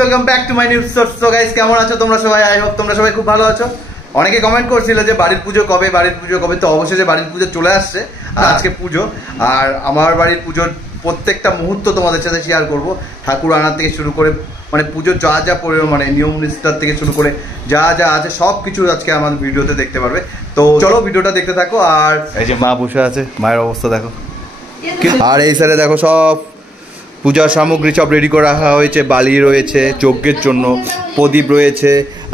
Welcome back to my new source. So guys, কেমন আছো তোমরা সবাই? আই হোপ তোমরা সবাই খুব ভালো আছো। অনেকে কমেন্ট করছিল যে বাড়ির পুজো কবে, তো অবশেষে বাড়ির পুজো চলে আসছে। আর আজকে পুজো, আর আমার বাড়ির পুজোর প্রত্যেকটা মুহূর্ত তোমাদের সাথে শেয়ার করব। ঠাকুর আনার থেকে শুরু করে মানে পুজোর যা যা মানে নিয়ম নিষ্ঠার থেকে শুরু করে যা যা আছে সব কিছু আজকে আমার ভিডিওতে দেখতে পারবে। তো চলো ভিডিওটা দেখতে থাকো। আর এই যে মা বসে আছে, মায়ের অবস্থা দেখো। আর এই সাইডে দেখো সব পূজার সামগ্রী সব রেডি করে রাখা হয়েছে। বালি রয়েছে যজ্ঞের জন্য, প্রদীপ রয়েছে,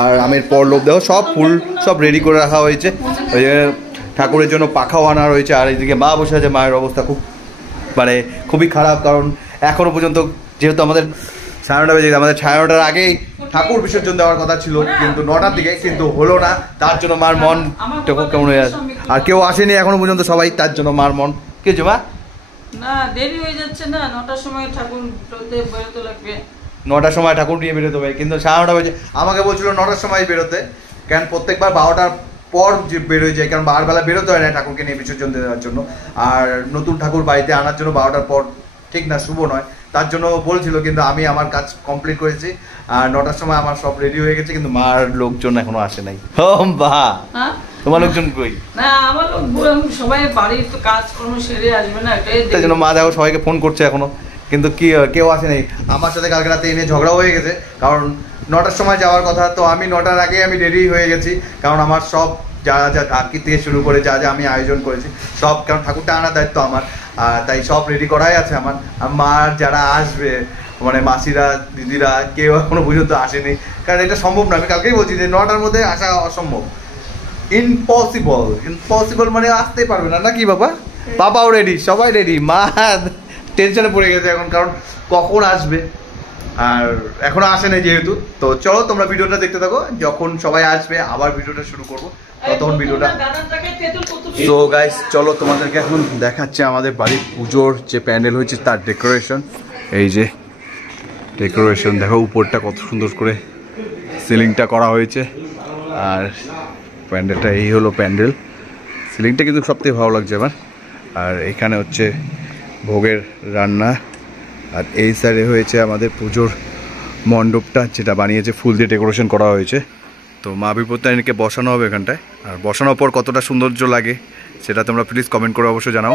আর আমের পল্লব দেখো সব ফুল সব রেডি করে রাখা হয়েছে। ওই যে ঠাকুরের জন্য পাখাও আনা রয়েছে। আর এইদিকে মা বসে আছে, মায়ের অবস্থা খুবই খারাপ, কারণ এখনো পর্যন্ত যেহেতু আমাদের 9:30 বেজে গেছে, আমাদের 9:30টার আগেই ঠাকুর বিসর্জন দেওয়ার কথা ছিল, কিন্তু 9টার দিকে কিন্তু হলো না। তার জন্য মার মন কেমন হয়ে আছে। আর কেউ আসেনি এখনো পর্যন্ত সবাই, তার জন্য মার মন কি হয়েছে মা? না দেরি হয়ে যাচ্ছে না, 9টার সময় ঠাকুর বেরোতে লাগবে। 9টার সময় ঠাকুর নিয়ে বেরোতে হবে, কিন্তু 9:30 বেজে আমাকে বলছিল 9টার সময় বেরোতে। কারণ প্রত্যেকবার 12টার পর যে বেরোয় যায়, কারণ বারবেলা বেরোতে হয় না ঠাকুরকে নিয়ে বিসর্জন দেওয়ার জন্য। আর নতুন ঠাকুর বাড়িতে আনার জন্য 12টার পর ঠিক না, শুভ নয়। তার জন্য বলছিল, কিন্তু আমি আমার কাজ কমপ্লিট করেছি। আর 9টার সময় আমার সব রেডি হয়ে গেছে, কিন্তু মার লোকজন এখনো আসে নাই। তোমার লোকজন কই? না আমার লোক সবাই বাড়ির তো কাজকর্ম সেরে আসবে না, তাই জন্য মা দেখো সবাইকে ফোন করছে এখনো, কিন্তু কি কেউ আসে নাই। আমার সাথে কালকে রাতে এনে ঝগড়া হয়ে গেছে, কারণ 9টার সময় যাওয়ার কথা, তো আমি 9টার আগে আমি রেডি হয়ে গেছি। কারণ আমার সব যা যা ঢাকি থেকে শুরু করে যা যা আমি আয়োজন করেছি সব, কারণ ঠাকুরটা আনার দায়িত্ব আমার, তাই সব রেডি করাই আছে আমার। মার যারা আসবে মানে মাসিরা দিদিরা কেউ এখনো পর্যন্ত আসেনি, কারণ এটা সম্ভব না। আমি কালকেই বলছি যে 9টার মধ্যে আসা অসম্ভব, ইম্পসিবল মানে আসতেই পারবে না, নাকি বাবা? বাবাও রেডি, সবাই রেডি। মা টেনশনে পড়ে গেছে এখন, কারণ কখন আসবে, আর এখনো আসে নাই যেহেতু। তো চলো তোমরা ভিডিওটা দেখতে থাকো, যখন সবাই আসবে আবার ভিডিওটা শুরু করবো, ততক্ষণ ভিডিওটা। তো গাইস চলো তোমাদেরকে এখন দেখাচ্ছে আমাদের বাড়ির পুজোর যে প্যান্ডেল হয়েছে তার ডেকোরেশন। এই যে ডেকোরেশন দেখো, উপরটা কত সুন্দর করে সিলিংটা করা হয়েছে। আর প্যান্ডেলটা এই হলো প্যান্ডেল, সিলিংটা কিন্তু সবথেকে ভালো লাগছে আমার। আর এখানে হচ্ছে ভোগের রান্না, আর এই সাইডে হয়েছে আমাদের পুজোর মণ্ডপটা, যেটা বানিয়েছে ফুল দিয়ে ডেকোরেশন করা হয়েছে। তো মা বিপত্তারিণীকে বসানো হবে এখানটায়, আর বসানোর পর কতটা সৌন্দর্য লাগে সেটা তোমরা প্লিজ কমেন্ট করে অবশ্যই জানাও।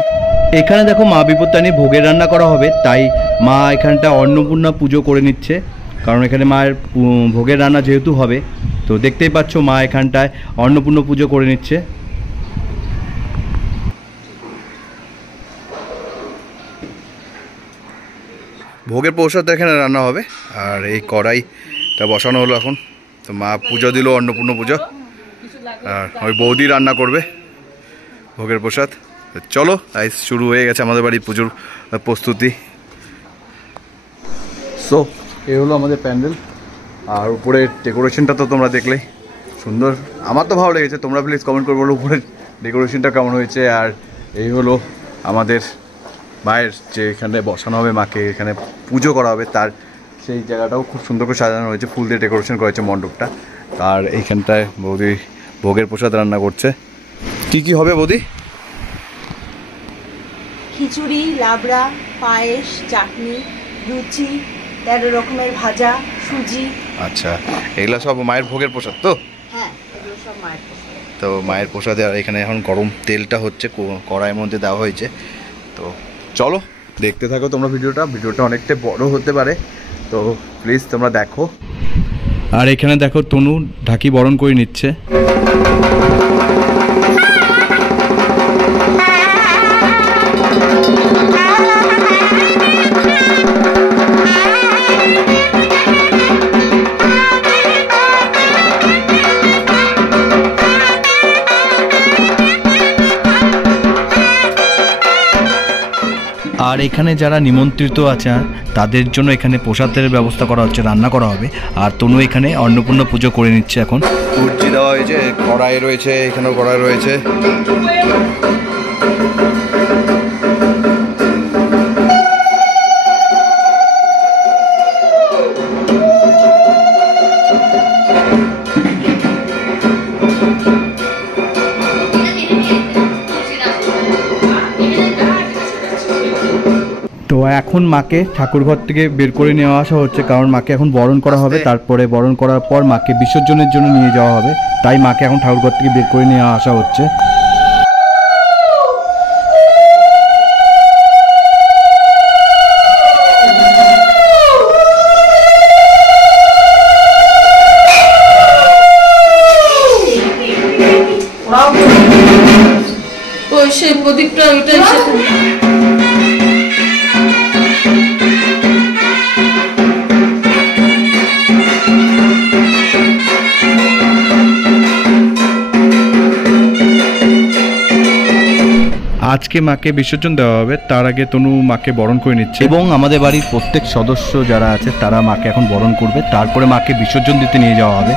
এখানে দেখো মা বিপত্তারিণী ভোগের রান্না করা হবে, তাই মা এখানটা অন্নপূর্ণা পুজো করে নিচ্ছে, কারণ এখানে মায়ের ভোগের রান্না যেহেতু হবে। তো দেখতেই পাচ্ছ মা এখানটায় অন্নপূর্ণা পুজো করে নিচ্ছে। ভোগের প্রসাদ এখানে রান্না হবে, আর এই কড়াইটা বসানো হলো এখন। তো মা পুজো দিল, অন্নপূর্ণ পুজো, আর ওই বৌদি রান্না করবে ভোগের প্রসাদ। চলো আজ শুরু হয়ে গেছে আমাদের বাড়ির পুজোর প্রস্তুতি। সো এই হলো আমাদের প্যান্ডেল, আর উপরের ডেকোরেশনটা তো তোমরা দেখলেই সুন্দর, আমার তো ভালো লেগেছে। তোমরা প্লিজ কমেন্ট করে বলো উপরের ডেকোরেশনটা কেমন হয়েছে। আর এই হলো আমাদের মায়ের যে এখানে বসানো হবে, মাকে এখানে পুজো করা হবে, তার সেই জায়গাটাও খুব সুন্দর করে সাজানো হয়েছে, ফুল দিয়ে ডেকোরেশন করা হয়েছে মণ্ডপটা। আর এইখানটায় বৌদি ভোগের প্রসাদ রান্না করছে। কি কি হবে বৌদি? খিচুড়ি, লাবড়া, পায়েস, চাটনি, লুচি, 13 রকমের ভাজা, সুজি। আচ্ছা, এগুলো সব মায়ের ভোগের প্রসাদ তো? হ্যাঁ, এগুলো সব মায়ের প্রসাদ। তো মায়ের প্রসাদে আর এখানে এখন গরম তেলটা হচ্ছে, কড়াইয়ের মধ্যে দেওয়া হয়েছে। তো চলো দেখতে থাকো তোমরা ভিডিওটা অনেকটা বড় হতে পারে, তো প্লিজ তোমরা দেখো। আর এখানে দেখো তনু ঢাকি বরণ করে নিচ্ছে। আর এখানে যারা নিমন্ত্রিত আছে তাদের জন্য এখানে প্রসাদের ব্যবস্থা করা হচ্ছে, রান্না করা হবে। আর তনু এখানে অন্নপূর্ণা পুজো করে নিচ্ছে এখন। সূর্যি দেওয়া হয়েছে, কড়াই রয়েছে, এখানেও কড়াই রয়েছে। তো এখন মাকে ঠাকুরঘর থেকে বের করে নেওয়া আসা হচ্ছে, কারণ মাকে এখন বরণ করা হবে, তারপরে বরণ করার পর মাকে বিসর্জনের জন্য নিয়ে যাওয়া হবে, তাই মাকে এখন ঠাকুরঘর থেকে বের করে নেওয়া আসা হচ্ছে। ওই সেই প্রদীপটা ওইটাই আজকে মাকে বিসর্জন দেওয়া হবে, তার আগে তনু মাকে বরণ করে নিচ্ছে এবং আমাদের বাড়ির প্রত্যেক সদস্য যারা আছে তারা মাকে এখন বরণ করবে, তারপরে মাকে বিসর্জন দিতে নিয়ে যাওয়া হবে।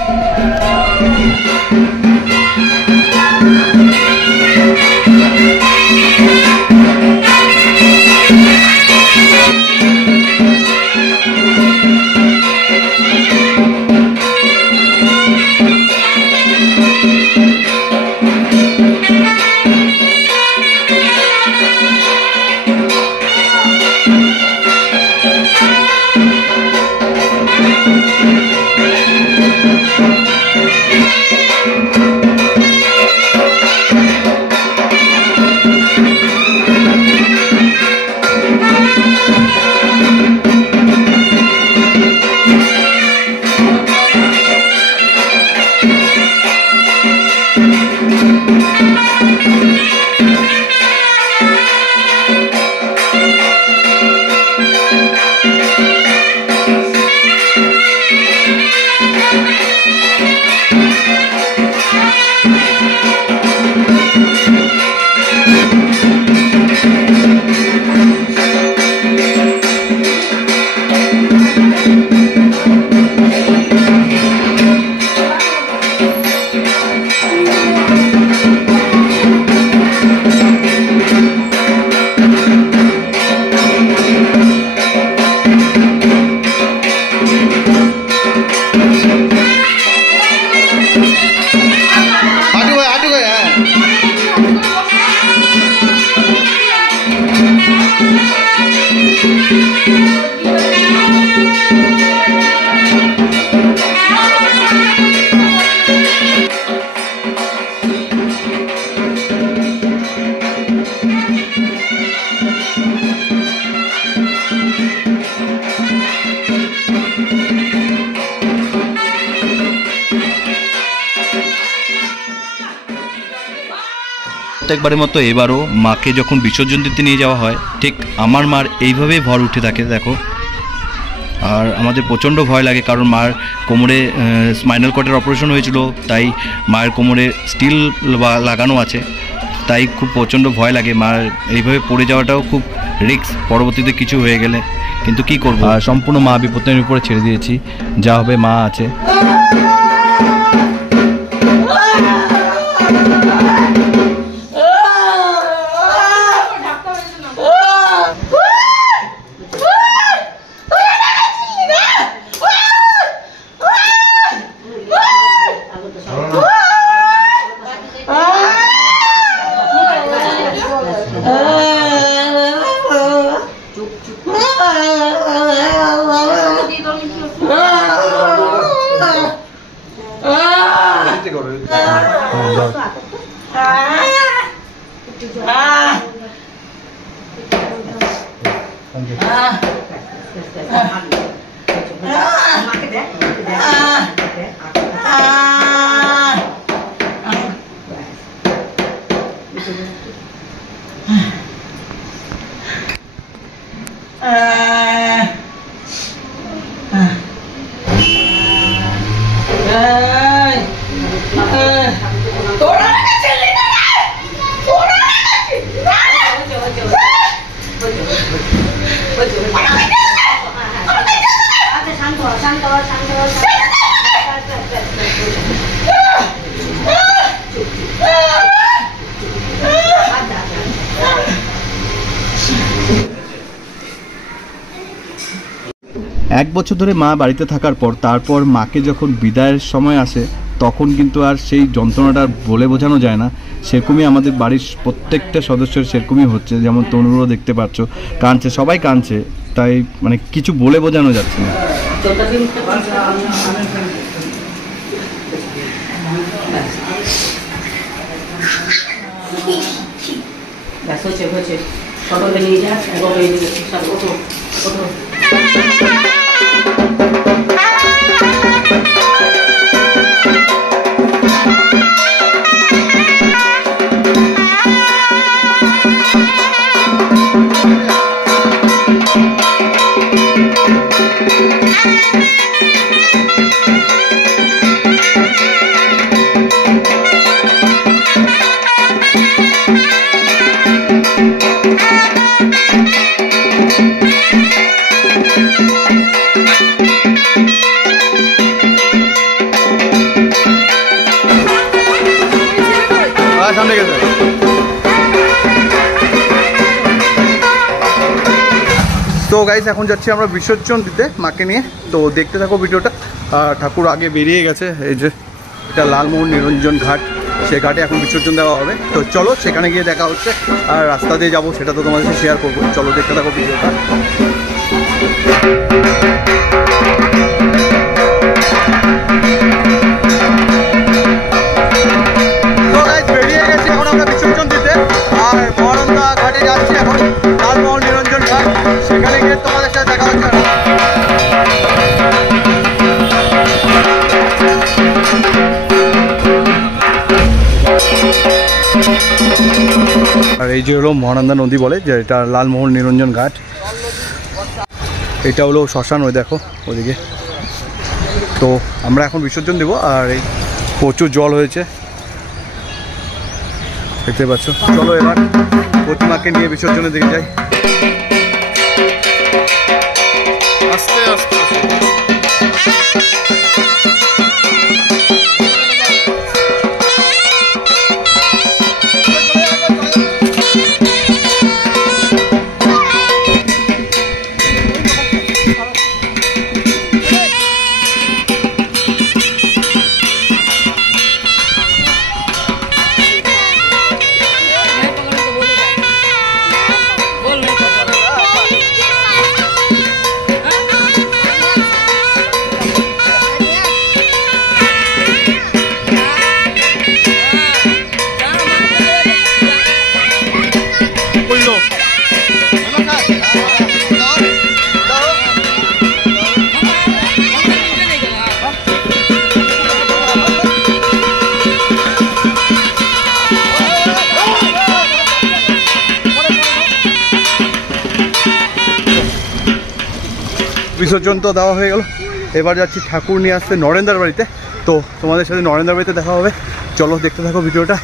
প্রত্যেকবারের মতো এবারও মাকে যখন বিসর্জন দিতে নিয়ে যাওয়া হয়, ঠিক আমার মার এইভাবেই ভর উঠে থাকে দেখো। আর আমাদের প্রচণ্ড ভয় লাগে, কারণ মার কোমরে স্পাইনাল কর্ডের অপারেশন হয়েছিল, তাই মায়ের কোমরে স্টিল লাগানো আছে, তাই খুব প্রচণ্ড ভয় লাগে। মার এইভাবে পড়ে যাওয়াটাও খুব রিস্ক, পরবর্তীতে কিছু হয়ে গেলে। কিন্তু কি করব, সম্পূর্ণ মা বিপত্তির উপরে ছেড়ে দিয়েছি, যা হবে মা আছে। এক বছর ধরে মা বাড়িতে থাকার পর তারপর মাকে যখন বিদায়ের সময় আসে, তখন কিন্তু আর সেই যন্ত্রণাটা বলে বোঝানো যায় না। সেরকমই আমাদের বাড়ির প্রত্যেকটা সদস্যের সেরকমই হচ্ছে। যেমন তনুরও দেখতে পাচ্ছ কাঁদছে, সবাই কাঁদছে, তাই মানে কিছু বলে বোঝানো যাচ্ছে না। সকলে নিয়ে যা সব ওঠো ওঠো। তো গাইস এখন যাচ্ছি আমরা বিসর্জন দিতে মাকে নিয়ে, তো দেখতে থাকো ভিডিওটা। ঠাকুর আগে বেরিয়ে গেছে, এই যে এটা লালমোহন নিরঞ্জন ঘাট, সে ঘাটে এখন বিসর্জন দেওয়া হবে। তো চলো সেখানে গিয়ে দেখা হচ্ছে, আর রাস্তা দিয়ে যাবো সেটা তো তোমাদের সাথে শেয়ার করবো। চলো দেখতে থাকো ভিডিওটা। তো গাইস বেরিয়ে গেছি এখন আমরা বিসর্জন দিতে, আর মহানন্দা ঘাটে যাচ্ছি এখন, লালমোহন নিরঞ্জন ঘাট, সেখানে গিয়ে তোমাদের সাথে দেখা হচ্ছে। আর এই যে হলো মহানন্দা নদী বলে, যে এটা লালমোহন নিরঞ্জন ঘাট, এটা হলো শ্মশান, ওই দেখো ওদিকে। তো আমরা এখন বিসর্জন দেবো, আর এই প্রচুর জল হয়েছে দেখতে পাচ্ছ। চলো এবার প্রতিমাকে নিয়ে বিসর্জনের দিকে যাই। আস্তে আস্তে বিসর্জন তো দেওয়া হয়ে গেল, এবার যাচ্ছি ঠাকুর নিয়ে আসতে নরেন্দ্র বাড়িতে। তো তোমাদের সাথে নরেন্দ্র বাড়িতে দেখা হবে, চলো দেখতে থাকো ভিডিওটা।